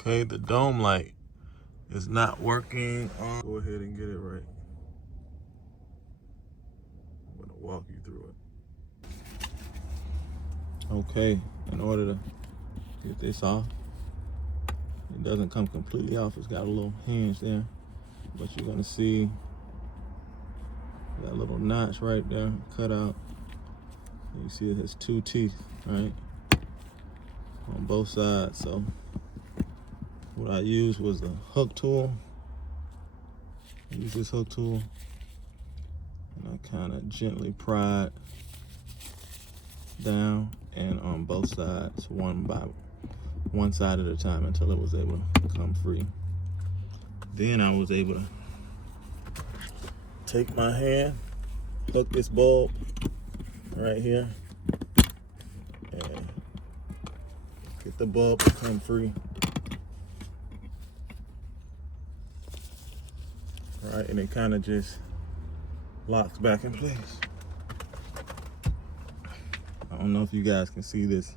Okay, the dome light is not working. Go ahead and get it right. I'm gonna walk you through it. Okay, in order to get this off, it doesn't come completely off. It's got a little hinge there, but you're gonna see that little notch right there cut out. You see it has 2 teeth, right, on both sides. So what I used was the hook tool. I use this hook tool, and I kind of gently pry it down and on both sides, one side at a time, until it was able to come free. Then I was able to take my hand, hook this bulb right here, and get the bulb to come free. Right, and it kind of just locks back in place. I don't know if you guys can see this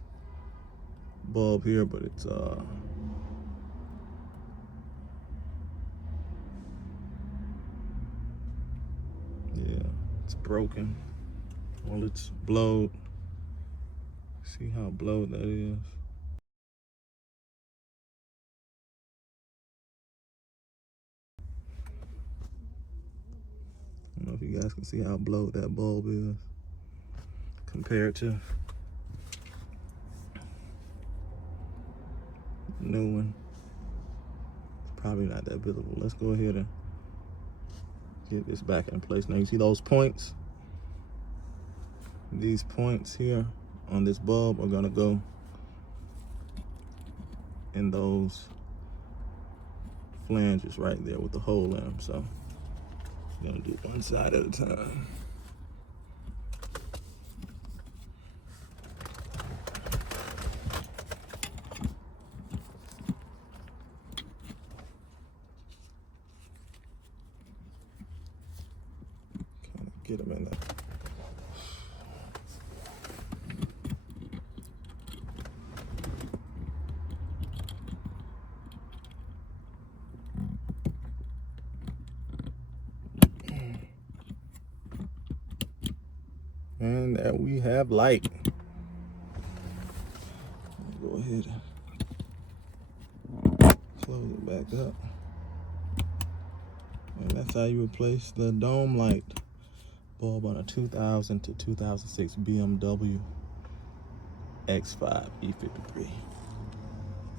bulb here, but it's yeah, it's broken. Well, it's blowed. See how blowed that is? I don't know if you guys can see how blowed that bulb is compared to the new one. It's probably not that visible. Let's go ahead and get this back in place. Now you see those points? These points here on this bulb are gonna go in those flanges right there with the hole in them. So I'm gonna do one side at a time. Kind of get them in there. And there we have light. Go ahead and close it back up. And that's how you replace the dome light bulb on a 2000 to 2006 BMW X5 E53.